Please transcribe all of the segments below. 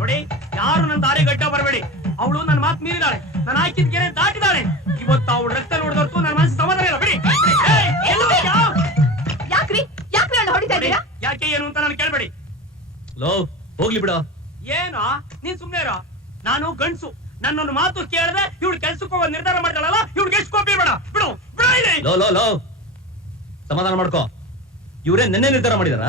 ನೋಡಿ, ಯಾರು ನನ್ನ ದಾರಿ ಗಡ್ಡ ಬರಬೇಡಿ. ಅವಳು ನನ್ನ ಮಾತು ಮೀರಿದಾಳೆ, ನನ್ನ ಆಯ್ಕಿದ ಗೆರೆ ದಾಟಿದಾಳೆ. ಇವತ್ತು ಅವಳು ರಕ್ತ ನೋಡಿದವರೆಗೂ ನನ್ನ ಮನಸ್ಸು ಸಮಾಧಾನ ಇಲ್ಲ. ಬಿಡಿ. ಯಾಕ್ರಿ ಅವಳು ಹೊಡಿತಾ ಇದ್ದೀರಾ? ಯಾಕೆ ಏನು ಅಂತ ನಾನು ಕೇಳ್ಬೇಡಿ. ಲೋ ಹೋಗ್ಲಿ ಬಿಡ. ಏನೋ ನೀನ್ ಸುಮ್ನೆ ಇರೋ. ನಾನು ಗಂಡ್ಸು, ನನ್ನೊಂದು ಮಾತು ಕೇಳದೆ ಇವಳು ಕೆಲ್ಸಕ್ಕೆ ಹೋಗೋ ನಿರ್ಧಾರ ಮಾಡ್ತಾಳಲ್ಲ, ಇವಳಿಗೆ ಎಷ್ಟು ಕೋಪಿ ಬೇಡ. ಬಿಡು ಬಿಡು ಇಲ್ಲಿ. ಲೋ ಲೋ ಲೋ ಸಮಾಧಾನ ಮಾಡ್ಕೋ. ಇವ್ರೇ ನೆನ್ನೆ ನಿರ್ಧಾರ ಮಾಡಿದಾರ?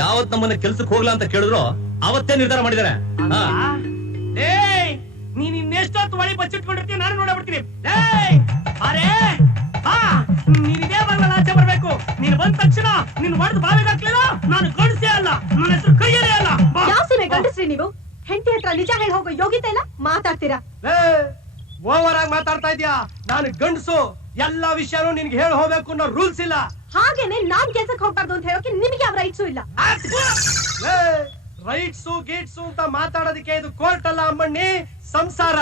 ಯಾವತ್ ನಮ್ಮನ್ನ ಕೆಲ್ಸಕ್ಕೆ ಹೋಗ್ಲಾ ಅಂತ ಕೇಳಿದ್ರು ಅವತ್ತೇ ನಿರ್ಧಾರ ಮಾಡಿದಾರೆ. ನೀನ್ ಇನ್ನೆಷ್ಟೊತ್ತು ಒಳಿ ಬಚ್ಚಿಟ್ಕೊಂಡಿರ್ತೀವಿ, ನಾನು ನೋಡಬಿಡ್ತೀನಿ. ಅರೇ ನೀನ್ ಇದೇ ಬರಲ್ಲ, ಆಚೆ ಬರ್ಬೇಕು. ನೀನ್ ಬಂದ ತಕ್ಷಣ ನೀನ್ ಹೊಡೆದು ಬಾವಿಗೆ ಹಾಕ್ಲಿಲ್ಲ, ನಾನು ಗಂಡಸೇ ಅಲ್ಲ, ನನ್ನ ಹೆಸರು ಕೈಯರೇ ಅಲ್ಲ. ಯಾವ ಸೀಮೆ ಗಂಡಸ್ರಿ ನೀವು? ಹೆಂಡತಿ ಹತ್ರ ನಿಜ ಹೇಳಿ ಹೋಗೋ ಯೋಗ್ಯತೆ ಇಲ್ಲ, ಮಾತಾಡ್ತೀರಾ? ಓವರ್ ಆಗಿ ಮಾತಾಡ್ತಾ ಇದ್ಯಾ? ನಾನು ಗಂಡಸು, ಎಲ್ಲಾ ವಿಷಯನೂ ನಿನ್ಗೆ ಹೇಳಿ ಹೋಗ್ಬೇಕು ಅನ್ನೋ ರೂಲ್ಸ್ ಇಲ್ಲ. ಹಾಗೇನೆ ನಾನ್ ಕೆಲ್ಸಕ್ಕೆ ಹೋಗ್ಬಾರ್ದು ಅಂತ ಹೇಳೋಕೆ ನಿಮಗೆ ಯಾವ ರೈಟ್ಸು ಇಲ್ಲ. ರೈಟ್ಸು ಗೇಟ್ಸು ಅಂತ ಮಾತಾಡೋದಕ್ಕೆ ಇದು ಕೋರ್ಟ್ ಅಲ್ಲ ಅಮ್ಮಣ್ಣಿ, ಸಂಸಾರ.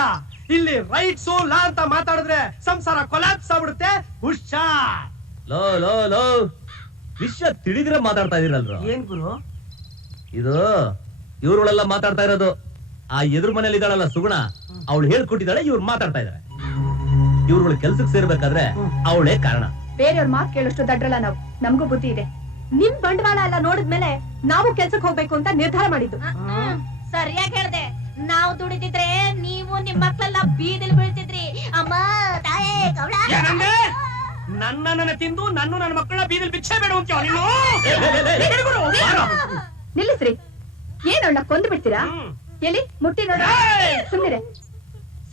ಇಲ್ಲಿ ರೈಟ್ಸು ಲಾ ಅಂತ ಮಾತಾಡಿದ್ರೆ ಸಂಸಾರ ಕೊಲಾಪ್ಸ್ ಆಗ್ಬಿಡುತ್ತೆ. ಹುಷಾರ್. ಲೋ ಲೋ ಲೋ ವಿಷಯ ತಿಳಿದ್ರೆ ಮಾತಾಡ್ತಾ ಇದೀರಲ್ರ? ಏನ್ ಗುರು ಇದು? ಇವ್ರುಗಳೆಲ್ಲ ಮಾತಾಡ್ತಾ ಇರೋದು. ಆ ಎದುರು ಮನೇಲಿ ಇದ್ದಾಳಲ್ಲ ಸುಗುಣ, ಅವಳು ಹೇಳ್ಕೊಟ್ಟಿದ್ದಾಳೆ, ಇವ್ರು ಮಾತಾಡ್ತಾ ಇದಾರೆ. ಇವ್ರುಗಳು ಕೆಲ್ಸಕ್ಕೆ ಸೇರ್ಬೇಕಾದ್ರೆ ಅವಳೇ ಕಾರಣ. ಬೇರೆಯವ್ರ ಮಾತು ಕೇಳೋಷ್ಟು ದಡ್ರಲ್ಲ ನಾವು, ನಮಗೂ ಬುದ್ಧಿ ಇದೆ. ನಿಮ್ ಬಂಡವಾಳ ಎಲ್ಲ ನೋಡಿದ್ಮೇಲೆ ನಾವು ಕೆಲ್ಸಕ್ಕೆ ಹೋಗ್ಬೇಕು ಅಂತ ನಿರ್ಧಾರ ಮಾಡಿದ್ದು. ಸರಿಯಾಗಿ ಹೇಳ್ದೆ. ನಾವು ದುಡಿದಿದ್ರೆ ನೀವು ನಿಮ್ ಮಕ್ಳೆಲ್ಲ ಬೀದಿಲ್ ಬೀಳ್ತಿದ್ರಿ. ಅಮ್ಮ ತಾಯೇ ಕವಳ. ನನ್ನ ತಿಂದು ನನ್ನ ಮಕ್ಕಳನ್ನ ಬೀದಿಲ್ ಭಿಕ್ಷೆ ಬೇಡ ಅಂತ ನಿಲ್ಲಿಸ್ರಿ. ಏನಣ್ಣ ಕೊಂದು ಬಿಡ್ತೀರಾ? ಎಲ್ಲಿ ಮುಟ್ಟಿ ನೋಡ.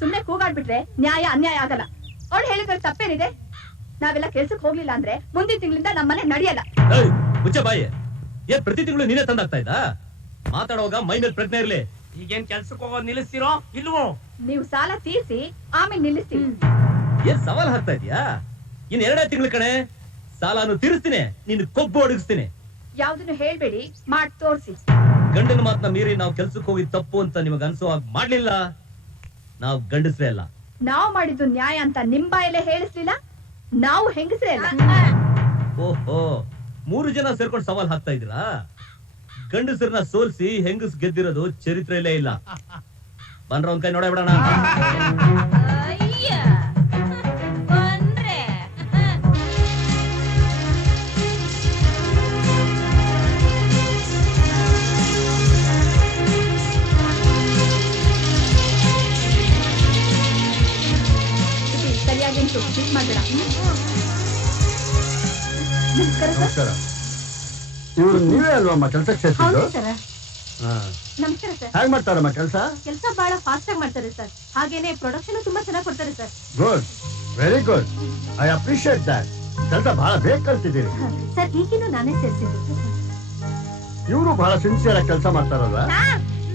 ಸುಮ್ನೆ ಕೂಗಾಡ್ಬಿಟ್ರೆ ನ್ಯಾಯ ಅನ್ಯಾಯ ಆಗಲ್ಲ. ಅವಳು ಹೇಳಿದ್ರೆ ತಪ್ಪೇನಿದೆ? ನಾವೆಲ್ಲ ಕೆಲ್ಸಕ್ಕೆ ಹೋಗ್ಲಿಲ್ಲ ಅಂದ್ರೆ ಮುಂದಿನ ತಿಂಗಳಿಂದ ನಮ್ಮನೆ ನಡೆಯಲ್ಲ. ಮುಚ್ಚ ಬಾಯಿ. ಏನ್ ಪ್ರತಿ ತಿಂಗಳು ನೀನೇ ತಂದಾಗ್ತಾ ಇದ್ದ? ಮಾತಾಡುವಾಗ ಮೈ ಮೇಲೆ ಪ್ರಜ್ಞೆ ಇರ್ಲಿ. ಈಗೇನ್ ಕೆಲ್ಸಕ್ಕೆ ಹೋಗೋದ್ ನಿಲ್ಲಿಸ್ತೀರೋ ಇಲ್ವೋ? ನೀವು ಸಾಲ ತೀರ್ಸಿ ಆಮೇಲೆ ನಿಲ್ಲಿಸ್ತೀವಿ. ಏನ್ ಸವಾಲ್ ಹಾಕ್ತಾ ಇದ್ಯಾ? ಇನ್ 2 ತಿಂಗಳ ಕಣೆ, ಸಾಲಾನು ತೀರಿಸ್ತೀನಿ, ನಿನ್ ಕೊಬ್ಬು ಒಡಗಿಸ್ತೀನಿ. ಯಾವ್ದನ್ನು ಹೇಳ್ಬೇಡಿ, ಮಾಡ್ ತೋರ್ಸಿ. ಗಂಡನ ಮಾತನ್ನ ಮೀರಿ ನಾವು ಕೆಲ್ಸಕ್ಕೆ ಹೋಗಿ ತಪ್ಪು ಅಂತ ನಿಮಗ ಅನ್ಸೋ ಹಾಗೆ ಮಾಡ್ಲಿಲ್ಲ. ನಾವು ಗಂಡಸ್ರೇ ಅಲ್ಲ. ನಾವು ಮಾಡಿದ್ದು ನ್ಯಾಯ ಅಂತ ನಿಮ್ ಬಾಯಲ್ಲೇ ಹೇಳಿಸ್ಲಿಲ್ಲ. ನಾವು ಹೆಂಗಸ್ರೇ ಅಲ್ಲ. ಓಹೋ, 3 ಜನ ಸೇರ್ಕೊಂಡು ಸವಾಲ್ ಹಾಕ್ತಾ ಇದ್ದೀರಾ? ಗಂಡಸರನ್ನ ಸೋಲ್ಸಿ ಹೆಂಗಸ್ ಗೆದ್ದಿರೋದು ಚರಿತ್ರೆಯಲ್ಲೇ ಇಲ್ಲ. ಬಂದ್ರ ಒಂದ್ ಕೈ ನೋಡ ಬಿಡೋಣ. ಸರಿಯಾಗಿ ಮಾಡ್ಬೇಡ. ನಮಸ್ಕಾರ. ಇವ್ರು ನೀವೇ ಅಲ್ವಮ್ಮ ಕೆಲ್ಸಕ್ಕೆ ಸೇರ್ತಿದ್ದು? ನಮಸ್ಕಾರ ಸರ್. ಹೇಗ್ ಮಾಡ್ತಾರಮ್ಮ ಕೆಲಸ ಬಹಳ ಫಾಸ್ಟ್ ಆಗಿ ಮಾಡ್ತಾರೆ ಸರ್. ಹಾಗೇನೆ ಪ್ರೊಡಕ್ಷನ್ ತುಂಬಾ ಚೆನ್ನಾಗಿ ಕೊಡ್ತಾರೆ sir. Good, very good. I appreciate that. ಕೆಲಸ ಬಹಳ ಬೇಗ ಕಲ್ತಿದ್ದೀರಿ ಸರ್. ಈಗಿನೂ ನಾನೇ ಸೇರಿಸಿದ್ದು. ಇವರು ಬಹಳ ಸಿನ್ಸಿಯರ್ ಆಗಿ ಕೆಲಸ ಮಾಡ್ತಾರಲ್ವಾ?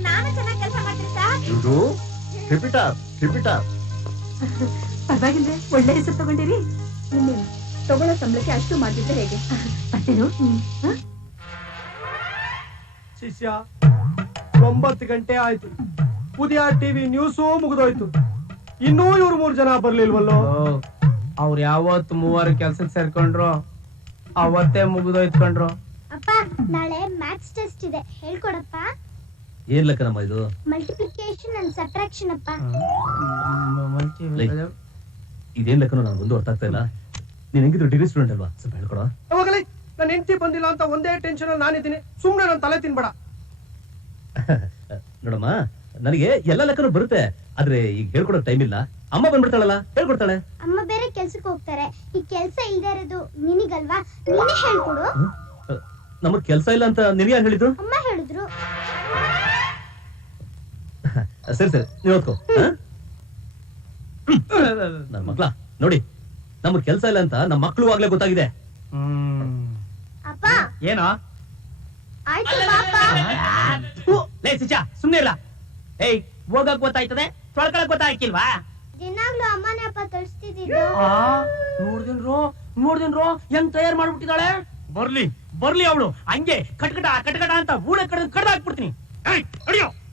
ನಾನು ಚೆನ್ನಾಗಿ ಕೆಲಸ ಮಾಡ್ತೀನಿ ಸರ್. ಇದು ಟಿಪಿಟಾ. ಪರವಾಗಿಲ್ಲ, ಒಳ್ಳೆ ಹೆಸರು ತಗೊಂಡಿರಿ. ತಗೊಳ್ಳೋ ಸಂಬಳಕ್ಕೆ ಅಷ್ಟು ಮಾಡಿದ್ರೆ ಹೇಗೆ? ಅಷ್ಟೇನು? ಶಿಷ್ಯ, 9 ಗಂಟೆ ಆಯ್ತು. ಉದಯ ಟಿವಿ ನ್ಯೂಸು ಮುಗಿದೋಯ್ತು. ಇನ್ನೂ ಇವ್ರು 3 ಜನ ಬರ್ಲಿಲ್ವಲ್ಲೋ? ಅವ್ರು ಯಾವತ್ತು 3 ಕೆಲ್ಸಕ್ಕೆ ಸೇರ್ಕೊಂಡ್ರು ಅವತ್ತೇ ಮುಗಿದೋಯ್ತು ಕಣ್ರು. ಅಪ್ಪ, ನಾಳೆ ಮ್ಯಾಥ್ಸ್ ಟೆಸ್ಟ್ ಇದೆ, ಹೇಳ್ಕೊಡಪ್ಪ. ಏನ್ ಲೆಕ್ಕನಮ್ಮ ಇದು? ಮಲ್ಟಿಪ್ಲಿಕೇಶನ್ ಅಂಡ್ ಸಬ್ಟ್ರಾಕ್ಷನ್ ಅಪ್ಪ. ಇದೇನ್ ಲೆಕ್ಕನೋ ನನಗೊಂದು ಅರ್ಥ ಆಗ್ತಾ ಇಲ್ಲ. ನೀನ್ ಹೆಂಗಿದ್ರು ಡಿಗ್ರಿ ಸ್ಟೂಡೆಂಟ್ ಅಲ್ವಾ? ಸ್ವಲ್ಪ ಹೇಳ್ಕೊಡ. ಹೋಗಲಿ, ನನ್ನ ಹೆಂಡತಿ ಬಂದಿಲ್ಲ ಅಂತ ಒಂದೇ ಟೆನ್ಷನ್ ಅಲ್ಲಿ ನಾನಿದ್ದೀನಿ. ಸುಮ್ನೆ ನನ್ನ ತಲೆ ತಿನ್ಬೇಡ. ನೋಡಮ್ಮ, ನನಗೆ ಎಲ್ಲ ಲೆಕ್ಕನೂ ಬರುತ್ತೆ, ಆದ್ರೆ ಈಗ ಹೇಳ್ಕೊಡೋ ಟೈಮ್ ಇಲ್ಲ. ಅಮ್ಮ ಬಂದ್ಬಿಡ್ತಾಳಲ್ಲ, ಹೇಳ್ಕೊಡ್ತಾಳೆ. ಅಮ್ಮ ಬೇರೆ ಕೆಲ್ಸಕ್ಕೆ ಹೋಗ್ತಾರೆ. ಈ ಕೆಲ್ಸ ಇಲ್ದೇ ಇರೋದು ನಿನಗಲ್ವಾ? ನೀನೇ ಹೇಳ್ಕೊಡು. ನಮಗ್ ಕೆಲ್ಸ ಇಲ್ಲ ಅಂತ ನಿನಗೆ ಯಾರು ಹೇಳಿದ್ರು? ಅಮ್ಮ ಹೇಳಿದ್ರು. ಸರಿ ನೀವ್ ಓದ್ಕೋ. ನನ್ ಮಕ್ಳ ನೋಡಿ, ನಮಗ್ ಕೆಲ್ಸ ಇಲ್ಲ ಅಂತ ನಮ್ಮ ಮಕ್ಳು ಆಗ್ಲೇ ಗೊತ್ತಾಗಿದೆ. ಅಪ್ಪ ಏನೋ ಆಯ್ತು ಪಾಪ. ಲೇ ಸಿಚಾ, ಸುಮ್ನೆ ಇಲ್ಲ. ಏಯ್, ಹೋಗಕ್ ಗೊತ್ತಾಯ್ತದೆ, ತೊಳ್ಕೊಳಕ್ ಗೊತ್ತಾಯ್ಕಿಲ್ವಾ? ದಿನಾಗ್ಲೂ ಅಮ್ಮನೇ ಅಪ್ಪ ತೋರಿಸ್ತಿದ್ದು. ನೋಡ್ದಿನ್ರೋ ಹೆಂಗ್ ತಯಾರು ಮಾಡ್ಬಿಟ್ಟಿದ್ದಾಳೆ. ಬರ್ಲಿ ಅವಳು ಹಂಗೆ ಕಟ್ಕಟ ಅಂತ ಊಳೆ ಕಡ್ದು ಕಡ್ದಾಕ್ಬಿಡ್ತೀನಿ.